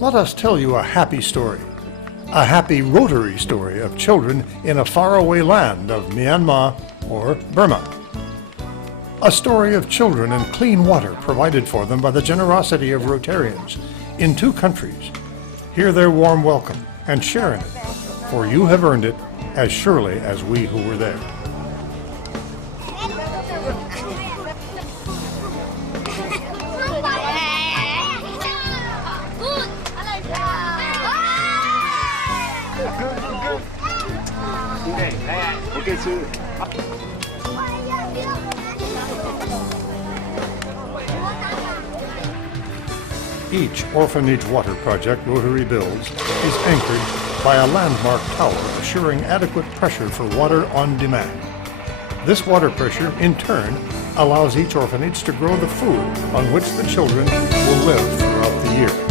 Let us tell you a happy story. A happy Rotary story of children in a faraway land of Myanmar or Burma. A story of children and clean water provided for them by the generosity of Rotarians in 2 countries. Hear their warm welcome and share in it, for you have earned it as surely as we who were there. Each orphanage water project Rotary builds is anchored by a landmark tower assuring adequate pressure for water on demand. This water pressure, in turn, allows each orphanage to grow the food on which the children will live throughout the year.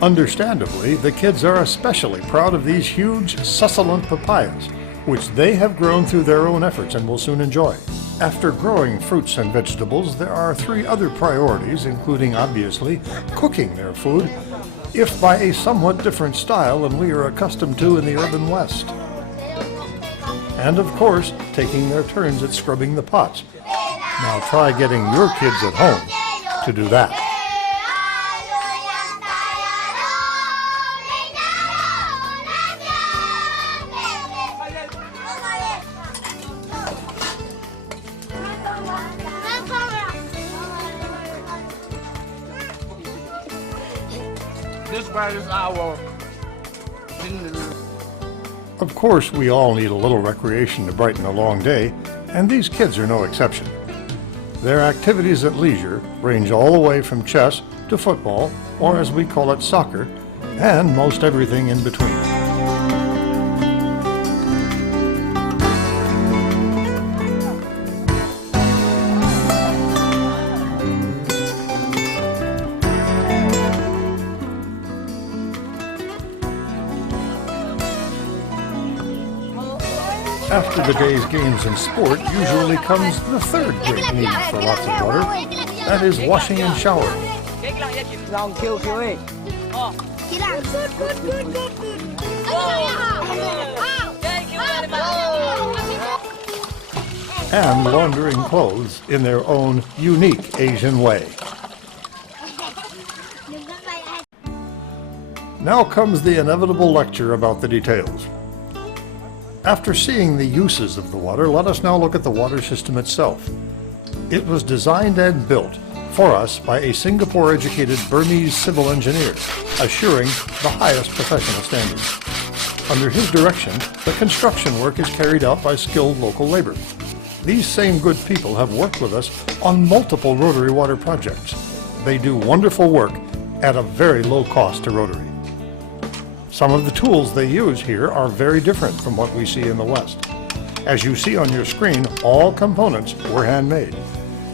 Understandably, the kids are especially proud of these huge, succulent papayas, which they have grown through their own efforts and will soon enjoy. After growing fruits and vegetables, there are 3 other priorities, including, obviously, cooking their food, if by a somewhat different style than we are accustomed to in the urban West. And, of course, taking their turns at scrubbing the pots. Now try getting your kids at home to do that. This part is our. Of course, we all need a little recreation to brighten a long day, and these kids are no exception. Their activities at leisure range all the way from chess to football, or as we call it, soccer, and most everything in between. After the day's games and sport usually comes the 3rd great need for lots of water. That is washing and showering. And laundering clothes in their own unique Asian way. Now comes the inevitable lecture about the details. After seeing the uses of the water, let us now look at the water system itself. It was designed and built for us by a Singapore-educated Burmese civil engineer, assuring the highest professional standards. Under his direction, the construction work is carried out by skilled local labor. These same good people have worked with us on multiple Rotary water projects. They do wonderful work at a very low cost to Rotary. Some of the tools they use here are very different from what we see in the West. As you see on your screen, all components were handmade.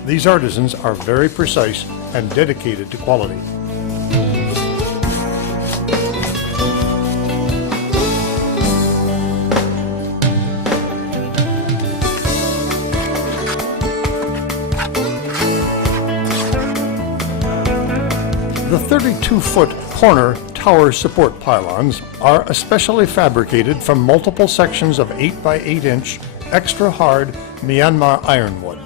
These artisans are very precise and dedicated to quality. The 32-foot corner tower support pylons are especially fabricated from multiple sections of 8 by 8 inch extra hard Myanmar ironwood.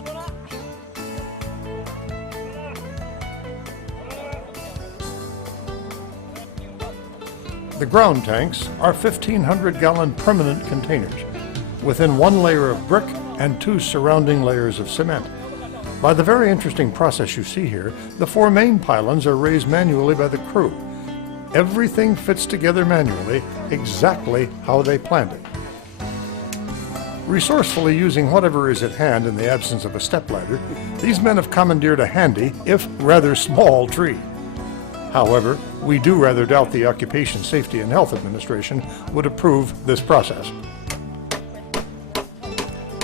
The ground tanks are 1,500-gallon permanent containers within 1 layer of brick and 2 surrounding layers of cement. By the very interesting process you see here, the 4 main pylons are raised manually by the crew. Everything fits together manually exactly how they planned it. Resourcefully using whatever is at hand in the absence of a stepladder, these men have commandeered a handy, if rather small, tree. However, we do rather doubt the Occupation Safety and Health Administration would approve this process.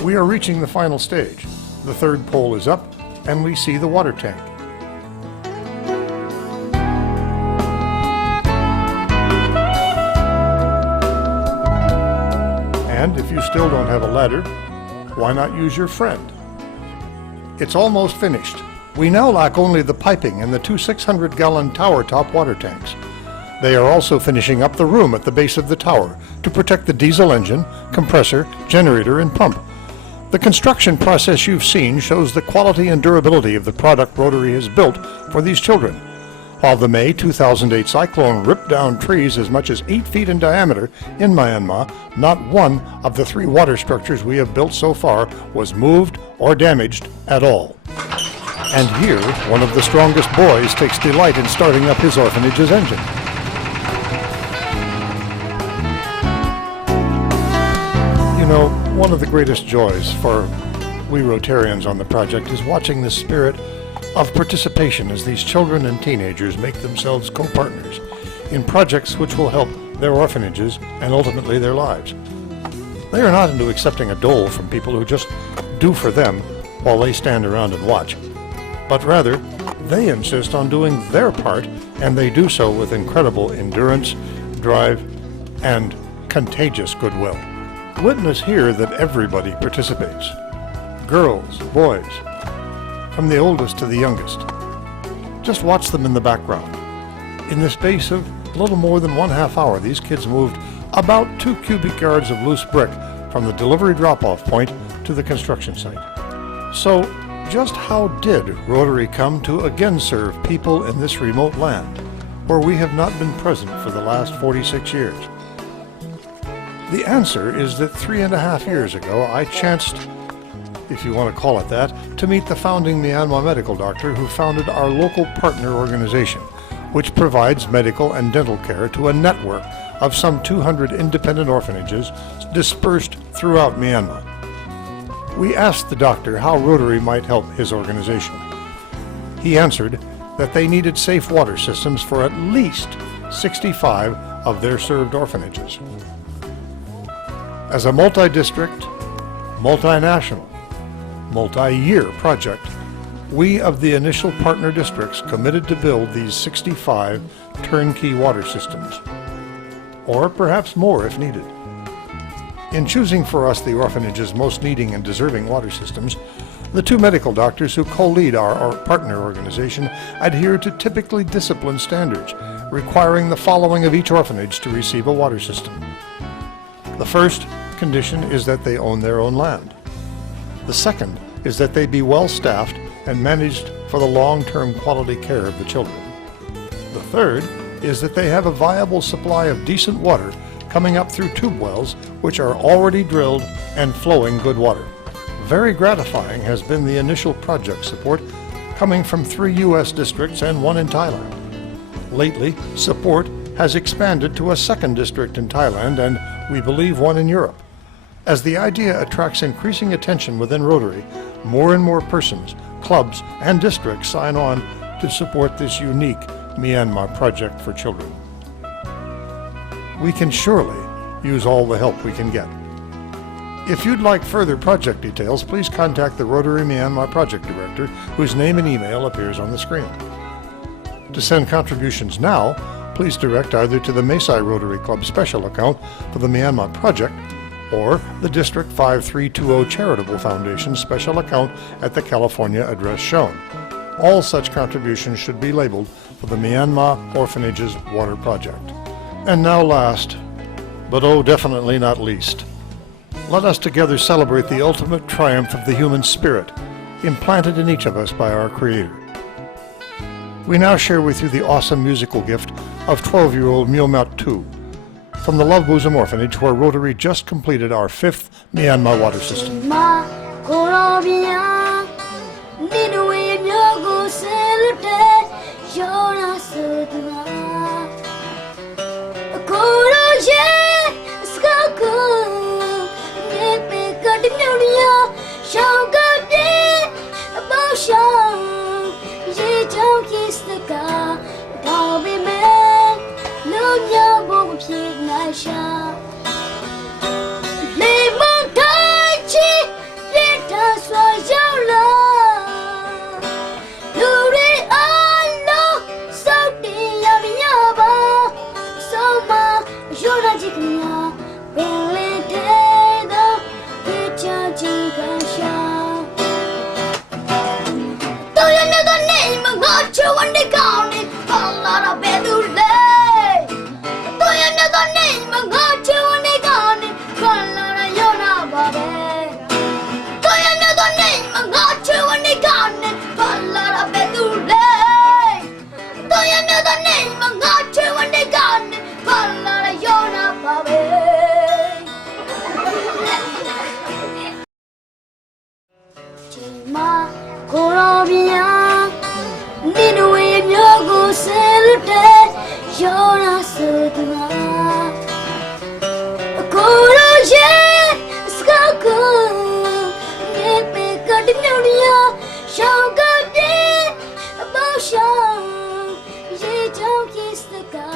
We are reaching the final stage. The third pole is up, and we see the water tank. And if you still don't have a ladder, why not use your friend? It's almost finished. We now lack only the piping and the two 600-gallon tower-top water tanks. They are also finishing up the room at the base of the tower to protect the diesel engine, compressor, generator, and pump. The construction process you've seen shows the quality and durability of the product Rotary has built for these children. While the May 2008 cyclone ripped down trees as much as 8 feet in diameter in Myanmar, not one of the 3 water structures we have built so far was moved or damaged at all. And here, one of the strongest boys takes delight in starting up his orphanage's engine. You know, one of the greatest joys for we Rotarians on the project is watching the spirit of participation as these children and teenagers make themselves co-partners in projects which will help their orphanages and ultimately their lives. They are not into accepting a dole from people who just do for them while they stand around and watch, but rather they insist on doing their part, and they do so with incredible endurance, drive, and contagious goodwill. Witness here that everybody participates. Girls, boys, from the oldest to the youngest. Just watch them in the background. In the space of a little more than 1/2 hour, these kids moved about 2 cubic yards of loose brick from the delivery drop-off point to the construction site. So, just how did Rotary come to again serve people in this remote land, where we have not been present for the last 46 years? The answer is that 3.5 years ago, I chanced, if you want to call it that, to meet the founding Myanmar medical doctor who founded our local partner organization, which provides medical and dental care to a network of some 200 independent orphanages dispersed throughout Myanmar. We asked the doctor how Rotary might help his organization. He answered that they needed safe water systems for at least 65 of their served orphanages. As a multi-district, multinational, multi-year project, we of the initial partner districts committed to build these 65 turnkey water systems, or perhaps more if needed. In choosing for us the orphanages most needing and deserving water systems, the 2 medical doctors who co-lead our partner organization adhere to typically disciplined standards, requiring the following of each orphanage to receive a water system. The first condition is that they own their own land. The second is that they be well-staffed and managed for the long-term quality care of the children. The third is that they have a viable supply of decent water coming up through tube wells which are already drilled and flowing good water. Very gratifying has been the initial project support coming from 3 U.S. districts and 1 in Thailand. Lately, support has expanded to a 2nd district in Thailand and, we believe, 1 in Europe. As the idea attracts increasing attention within Rotary, more and more persons, clubs, and districts sign on to support this unique Myanmar project for children. We can surely use all the help we can get. If you'd like further project details, please contact the Rotary Myanmar Project Director, whose name and email appears on the screen. To send contributions now, please direct either to the Mesai Rotary Club special account for the Myanmar Project or the District 5320 Charitable Foundation special account at the California address shown. All such contributions should be labeled for the Myanmar Orphanages Water Project. And now last, but oh definitely not least, let us together celebrate the ultimate triumph of the human spirit, implanted in each of us by our Creator. We now share with you the awesome musical gift of 12-year-old Myomat 2 from the Love Bosom Orphanage, where Rotary just completed our 5th Myanmar water system. nhau bông phía nai xa lệ mong thái chi để ta xoay dao la lưu đi anh lo sao đi ya mi ya ba sao mà yo ra chỉ nhà bên lệ thế đó để cha chỉ cả xa tôi nhớ tôi nên mà ngót chưa anh đi cao đi còn là đã bé đủ lệ tôi nhớ tôi nên mà ngót chưa anh đi cao đi còn là đã yo na ba bé tôi nhớ tôi nên mà ngót chưa anh đi cao đi còn là đã bé đủ lệ tôi nhớ tôi nên mà ngót chưa anh đi cao đi còn là đã yo na ba bé chỉ mà cô lo bia đi nuôi nhớ cô sẽ lướt đến cho nó sự thương cô lo che ska cô nghe bé cả đến nhau đi sao cả đi bao sao dễ trong khi sẽ cả